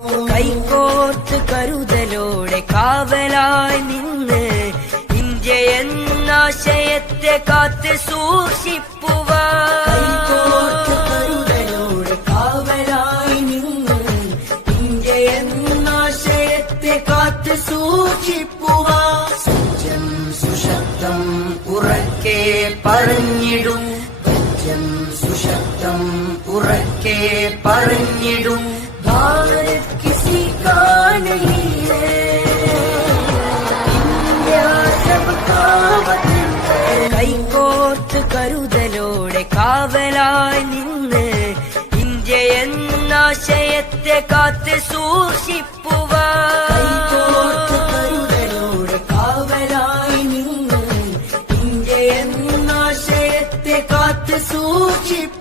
കൈകോർത്ത് കരുതലോടെ കാവലായി നിന്ന് ഇന്ത്യ എന്നാശയത്തെ കാത്ത് സൂക്ഷിപ്പുവാൻ. കൈകോർത്ത് കരുതലോടെ കാവലായി നിന്ന് ഇന്ത്യ എന്നാശയത്തെ കാത്ത് സൂക്ഷിപ്പുവാൻ. സത്യം സുശബ്ദം ഉറക്കെ പറഞ്ഞിടും, സത്യം സുശബ്ദം ഉറക്കെ പറഞ്ഞിടും. भारत किसी का नहीं है, इंडिया सबका वतन है. കൈകോർത്ത് കരുതലോടെ കാവലായി നിന്ന് ഇന്ത്യ എന്നാശയത്തെ കാത്ത് സൂക്ഷിപ്പുവാൻ. കൈകോർത്ത് കരുതലോടെ കാവലായി നിന്ന് ഇന്ത്യ എന്നാശയത്തെ കാത്ത് സൂക്ഷിപ്പുവാൻ.